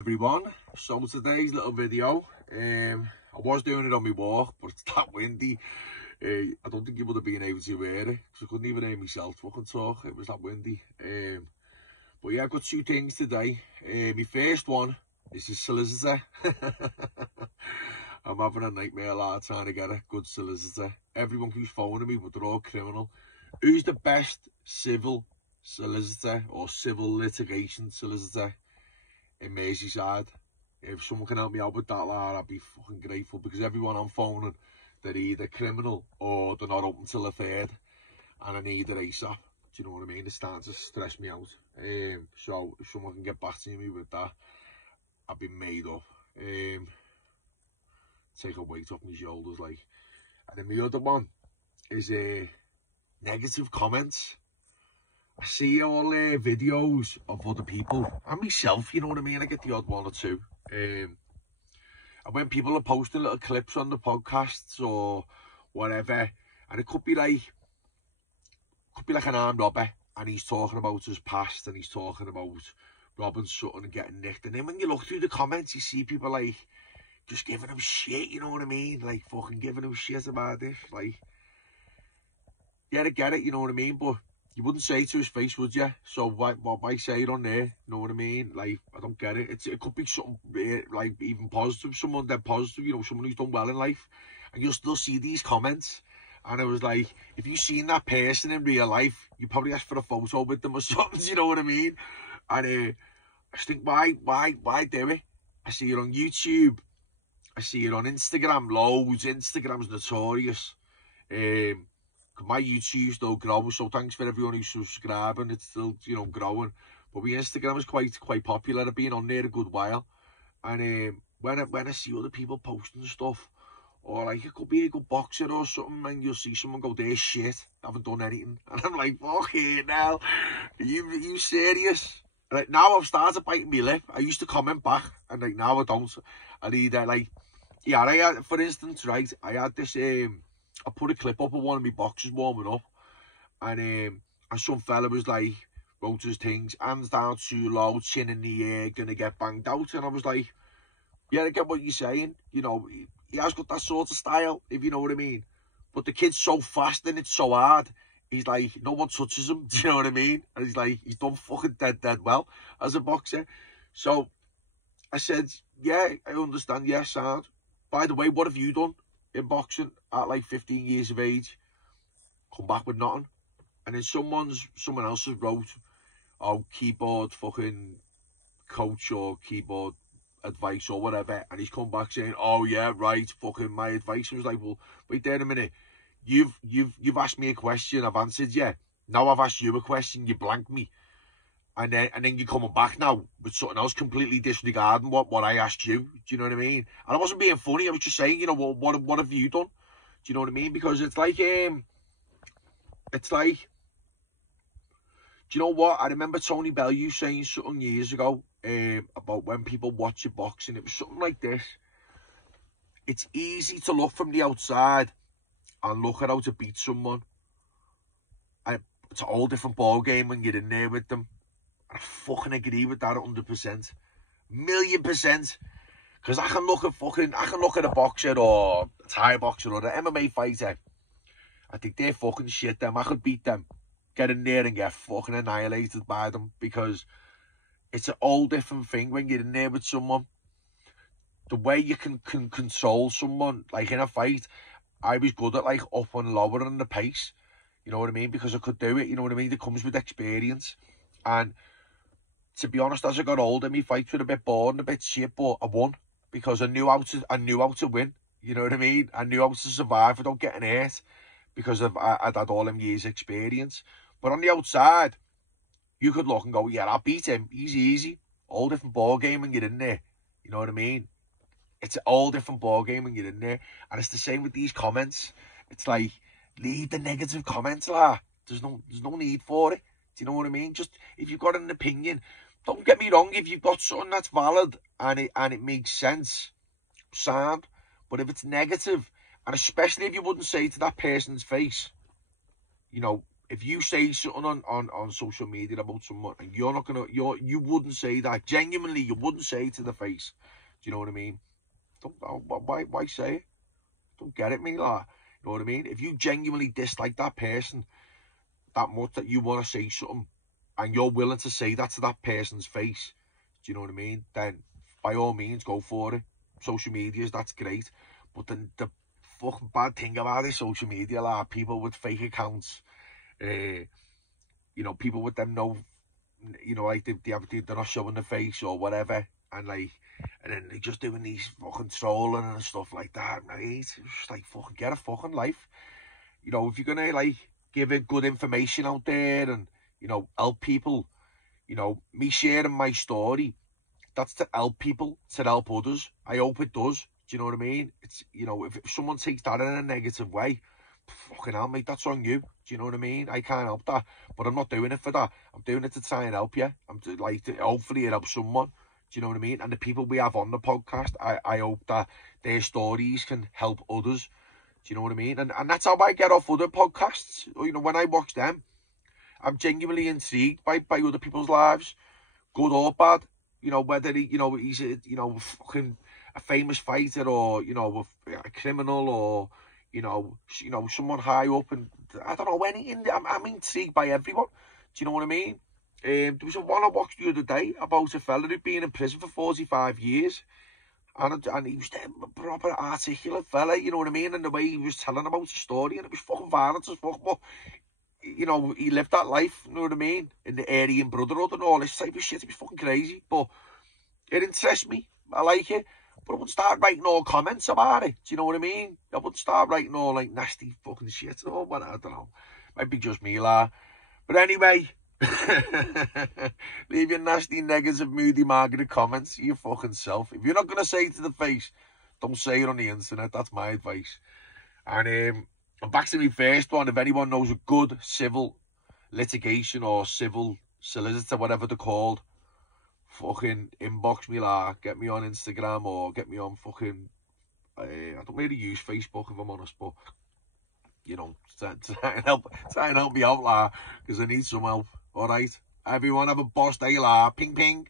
Everyone, so today's little video, I was doing it on my walk, but it's that windy. I don't think you would have been able to hear it because I couldn't even hear myself fucking talk. It was that windy. But yeah, I've got two things today. My first one is a solicitor. I'm having a nightmare trying to get a good solicitor. Everyone keeps phoning me, but they're all criminal. Who's the best civil solicitor or civil litigation solicitor in Merseyside? If someone can help me out with that, I'd be fucking grateful, because everyone I'm phoning, they're either criminal or they're not open till the 3rd, and I need it ASAP. Do you know what I mean? It's starting to stress me out. So if someone can get back to me with that, I've been made up. Take a weight off my shoulders, like. And then the other one is negative comments. I see all videos of other people and myself, you know what I mean? I get the odd one or two. And when people are posting little clips on the podcasts or whatever, and it could be like an armed robber, and he's talking about his past, and he's talking about robbing something and getting nicked. And then when you look through the comments, you see people like just giving him shit, you know what I mean? Like fucking giving him shit about this. Like, yeah, I get it, you know what I mean? But you wouldn't say it to his face, would you? So why say it on there? You know what I mean? Like, I don't get it. It could be something like even positive, someone dead positive, you know, someone who's done well in life, and you'll still see these comments. And I was like, if you've seen that person in real life, you probably ask for a photo with them or something. You know what I mean? And I just think, why do it? I see it on YouTube. I see it on Instagram, loads. Instagram's notorious. My YouTube's still growing, so thanks for everyone who's subscribing. It's still, you know, growing. But my Instagram is quite popular. I've been on there a good while. And when I see other people posting stuff, or like it could be a good boxer or something, and you'll see someone go, "They're shit, haven't done anything." And I'm like, fuck it now. Are you serious? Like, now I've started biting my lip. I used to comment back, and like now I don't. I need like, yeah, I had, for instance, right, I had this I put a clip up of one of my boxers warming up, and some fella was like, wrote his things, hands down too low, chin in the air, gonna get banged out. And I was like, yeah, I get what you're saying. You know, he has got that sort of style, if you know what I mean. But the kid's so fast and it's so hard. He's like, no one touches him. Do you know what I mean? And he's like, he's done fucking dead well as a boxer. So I said, yeah, I understand. Yeah, sound. By the way, what have you done in boxing at like 15 years of age? Come back with nothing. And then someone else has wrote, oh, keyboard fucking coach or keyboard advice or whatever, and he's come back saying, oh yeah, right, fucking my advice. I was like, well, wait there a minute. You've asked me a question, I've answered you. Now I've asked you a question, you blanked me. And then you're coming back now with something else completely disregarding what I asked you. Do you know what I mean? And I wasn't being funny, I was just saying, you know, what have you done? Do you know what I mean? Because it's like, do you know what? I remember Tony Bellew saying something years ago about when people watch your boxing. It was something like this. It's easy to look from the outside and look at how to beat someone. And it's a whole different ball game when you're in there with them. I fucking agree with that 100%. $1,000,000%. Because I can look at a boxer or a Thai boxer or an MMA fighter. I think they're fucking shit, them. I could beat them. Get in there and get fucking annihilated by them, because it's a whole different thing when you're in there with someone. The way you can control someone, like in a fight, I was good at like up and lowering the pace. You know what I mean? Because I could do it, you know what I mean? It comes with experience. And to be honest, as I got older, my fights were a bit boring, a bit shit, but I won because I knew how to win. You know what I mean? I knew how to survive without getting hurt, because I'd had all them years' experience. But on the outside, you could look and go, yeah, I'll beat him. He's easy. All different ball game when you're in there. You know what I mean? It's an all different ball game when you're in there. And it's the same with these comments. It's like, leave the negative comments, lah. There's no need for it. Do you know what I mean? Just, if you've got an opinion, don't get me wrong, if you've got something that's valid and it makes sense, sound. But if it's negative, and especially if you wouldn't say to that person's face, you know, if you say something on social media about someone and you're not gonna, you wouldn't say that genuinely. You wouldn't say it to the face. Do you know what I mean? Why say it? Don't get it, me, like. You know what I mean? If you genuinely dislike that person that much that you want to say something and you're willing to say that to that person's face, do you know what I mean? Then by all means, go for it. Social media, that's great. But then the fucking bad thing about it, social media, like people with fake accounts, you know, people with them you know, like they're not showing the face or whatever, and then they're just doing these fucking trolling and stuff like that, mate. It's just like, fucking get a fucking life. You know, if you're gonna like give it good information out there and, you know, help people, you know, me sharing my story, that's to help people, to help others. I hope it does. Do you know what I mean? It's, you know, if someone takes that in a negative way, fucking hell, mate, that's on you. Do you know what I mean? I can't help that, but I'm not doing it for that. I'm doing it to try and help you. Hopefully it helps someone. Do you know what I mean? And the people we have on the podcast, I hope that their stories can help others. Do you know what I mean? And that's how I get off other podcasts. You know, when I watch them, I'm genuinely intrigued by other people's lives, good or bad. You know, whether he's a, fucking a famous fighter, or, you know, a criminal, or, you know, someone high up, and I don't know anything. I'm intrigued by everyone. Do you know what I mean? There was one I watched the other day about a fella who'd been in prison for 45 years. And he was a proper articulate fella, you know what I mean? And the way he was telling about the story, and it was fucking violent as fuck, but, you know, he lived that life, you know what I mean? In the Aryan Brotherhood and all this type of shit. It was fucking crazy, but it interests me. I like it. But I wouldn't start writing all comments about it. Do you know what I mean? I wouldn't start writing all, like, nasty fucking shit or what, I don't know. Might be just me, lah. But anyway, leave your nasty, negative, moody, marketed comments to your fucking self. If you're not going to say it to the face, don't say it on the internet. That's my advice. And I'm back to my first one. If anyone knows a good civil litigation or civil solicitor, whatever they're called, fucking inbox me, like, get me on Instagram, or get me on fucking, I don't really use Facebook, if I'm honest, but, you know, try and help me out, like, because I need some help. All right, everyone, have a boss day, like, ping ping.